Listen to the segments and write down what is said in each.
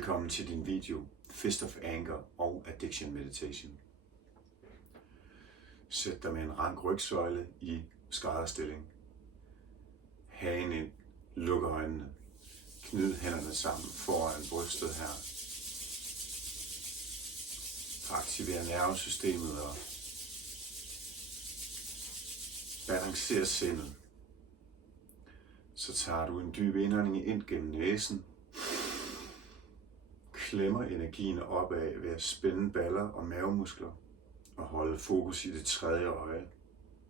Velkommen til din video Fist of Anger og Addiction Meditation. Sæt dig med en rank rygsøjle i skrædderstilling. Hagen ind, luk øjnene, knid hænderne sammen foran brystet her. Aktiver nervesystemet og balancer sindet. Så tager du en dyb indånding ind gennem næsen. Klemmer energien opad ved at spænde baller og mavemuskler og holde fokus i det tredje øje,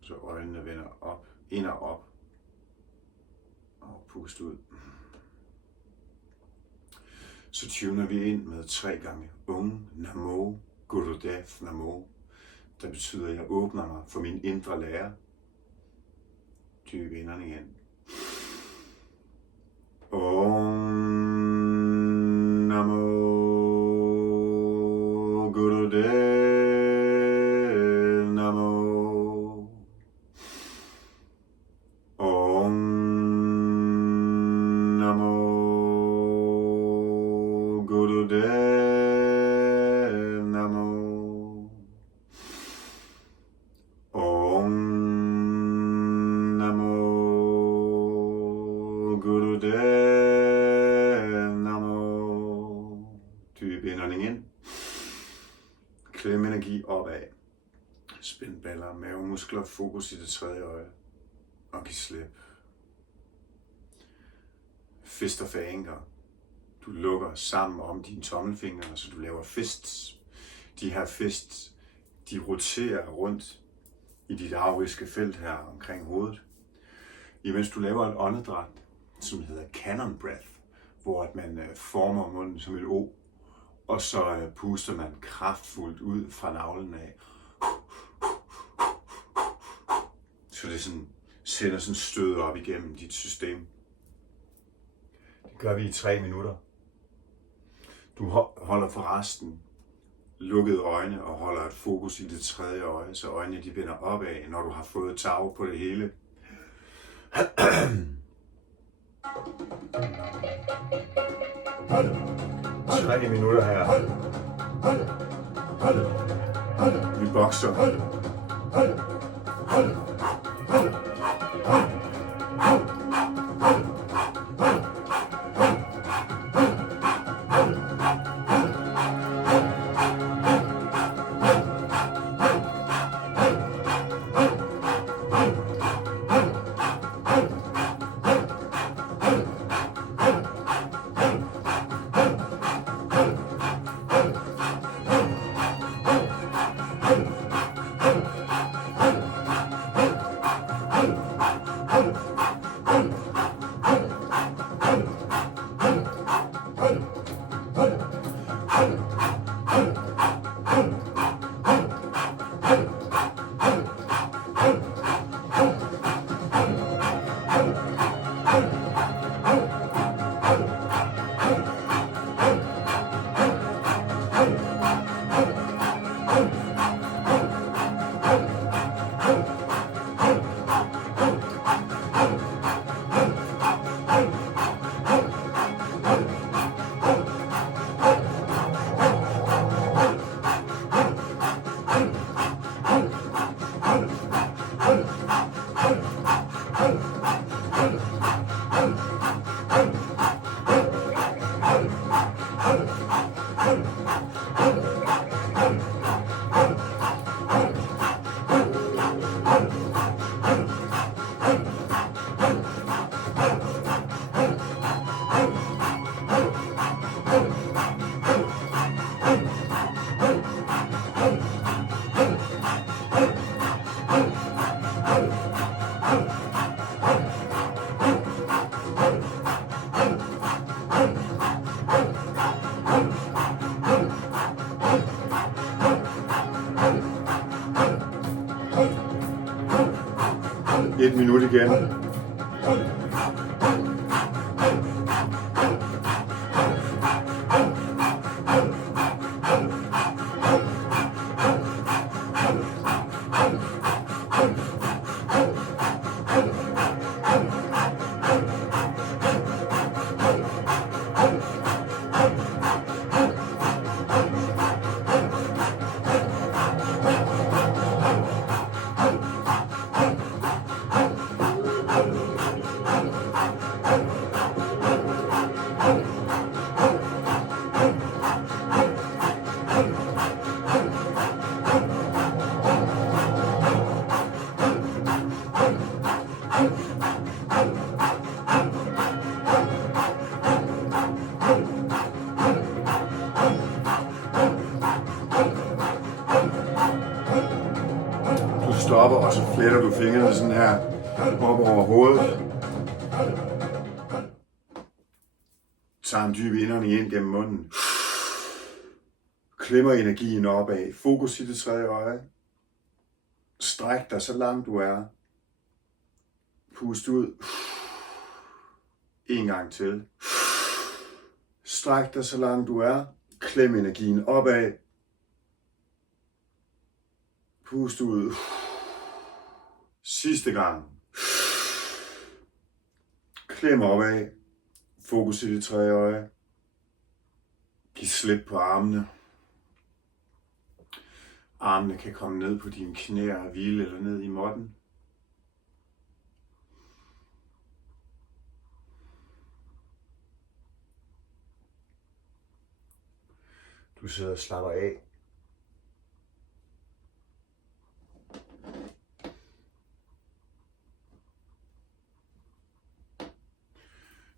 så øjnene vender op, ind og op og pust ud. Så tuner vi ind med 3 gange Om Namo Gurudev Namo, der betyder, at jeg åbner mig for min indre lærer. Dyb indånding ind. Om Namo Gurudev Namo. Om Namo Gurudev Namo. Om Namo Gurudev Namo. Dyb indånding ind. Klem energi opad. Spænd baller, mavemuskler, fokus i det tredje øje. Og giv slip. Fist of Anger. Du lukker sammen om dine tommelfingre, så du laver fists. De her fists, de roterer rundt i dit auriske felt her omkring hovedet. Imens du laver et åndedræt, som hedder Cannon Breath, hvor at man former munden som et O, og så puster man kraftfuldt ud fra navlen af. Så det sådan, sender sådan stød op igennem dit system. Det gør vi i 3 minutter. Du holder for resten lukkede øjne og holder et fokus i det tredje øje, så øjnene de vender opad, når du har fået tag på det hele. 3 minutter her. Vi bokser. Et minut igen. Du stopper, og så fletter du fingrene sådan her op over hovedet. Tag en dyb indånding ind gennem munden. Klemmer energien opad. Fokus i det tredje øje. Stræk dig så langt du er. Pust ud. En gang til. Stræk dig så langt du er. Klem energien opad. Pust ud. Sidste gang. Klem opad. Fokus i det tredje øje. Giv slip på armene. Armene kan komme ned på dine knæ og hvile eller ned i måtten. Du sidder og slapper af.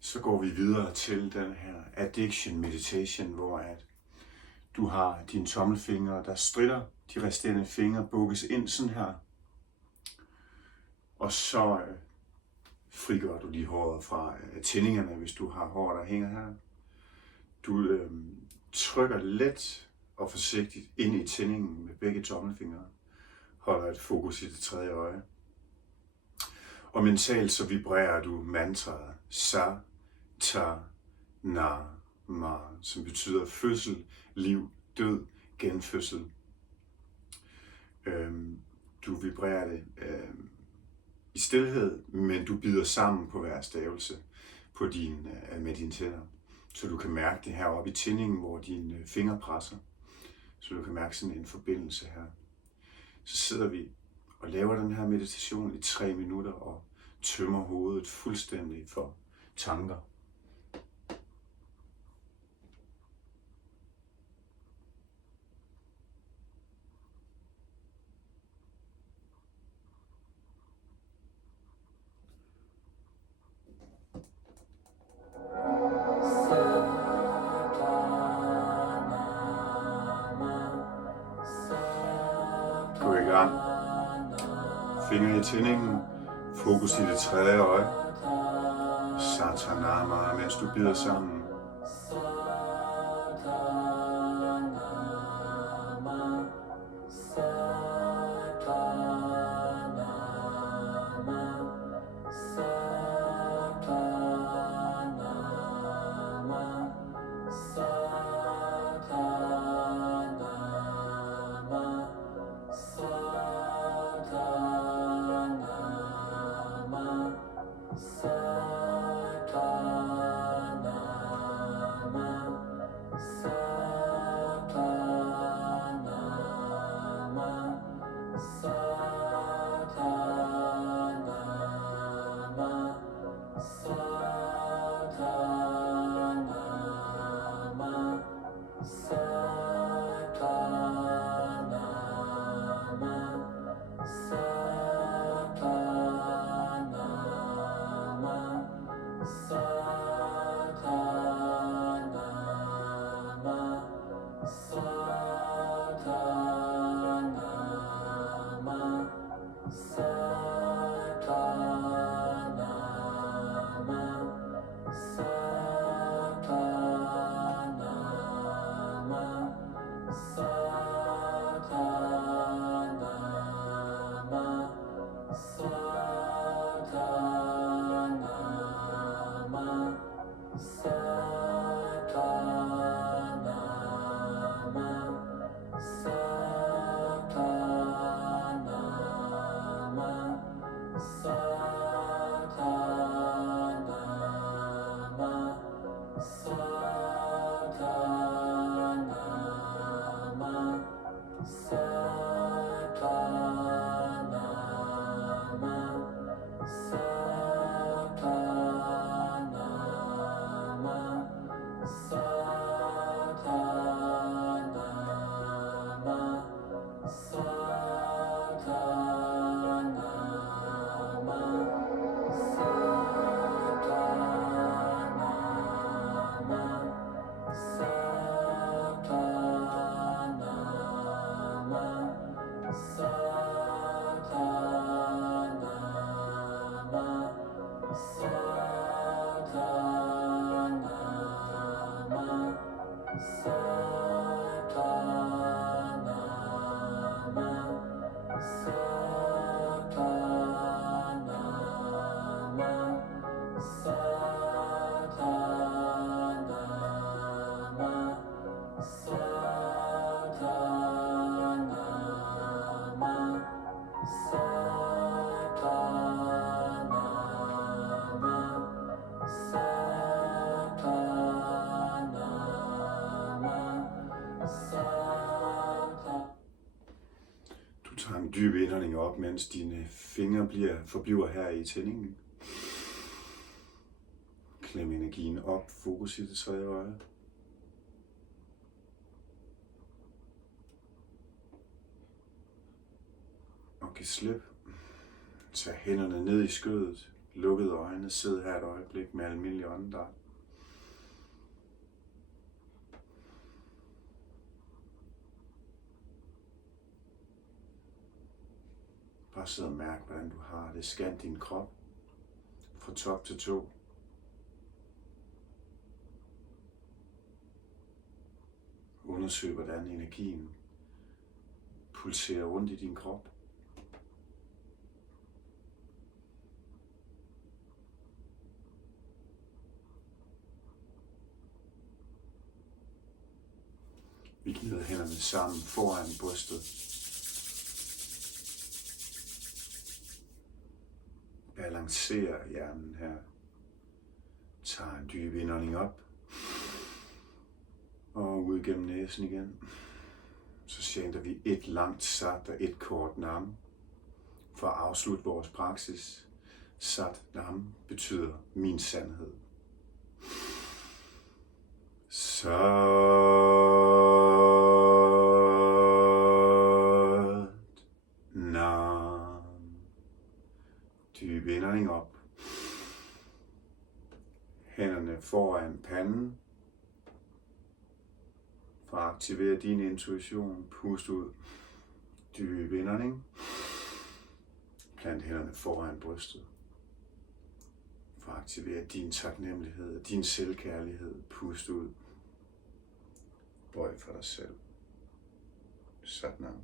Så går vi videre til den her addiction meditation, hvor at du har dine tommelfingre, der stritter, de resterende fingre bukkes ind sådan her. Og så frigør du lige håret fra tændingerne, hvis du har hår, der hænger her. Du trykker let og forsigtigt ind i tændingen med begge tommelfingre. Holder et fokus i det tredje øje. Og mentalt så vibrerer du mantraet Sa, Ta, Na, Ma, som betyder fødsel, liv, død, genfødsel. Du vibrerer det i stilhed, men du bider sammen på hver stavelse på med dine tænder. Så du kan mærke det her oppe i tændingen, hvor dine fingre presser. Så du kan mærke sådan en forbindelse her. Så sidder vi og laver den her meditation i 3 minutter og tømmer hovedet fuldstændig for tanker. Gå i gang. Fingre i tændingen. Fokus i det tredje øje. Satanama, mens du bider sammen. Du tager en dyb indånding op, mens dine fingre forbliver her i tændingen. Klem energien op, fokus i det tredje øje. Og giv slip. Tag hænderne ned i skødet, lukkede øjne, sid her et øjeblik med almindelig åndedræt. Bare sid og mærk, hvordan du har det. Scan din krop fra top til tå. Undersøg, hvordan energien pulserer rundt i din krop. Vi gnider hænderne sammen foran brystet. Balancerer hjernen her. Tager en dyb indånding op. Og ud gennem næsen igen. Så chanter vi et langt sat og et kort nam. For at afslutte vores praksis. Sat nam betyder min sandhed. Sat nam. Dyb indånding op. Hænderne foran panden. For at aktivere din intuition, pust ud. Dyb indånding. Plant hænderne foran brystet. For at aktivere din taknemmelighed og din selvkærlighed, pust ud. Bøj for dig selv. Satnam.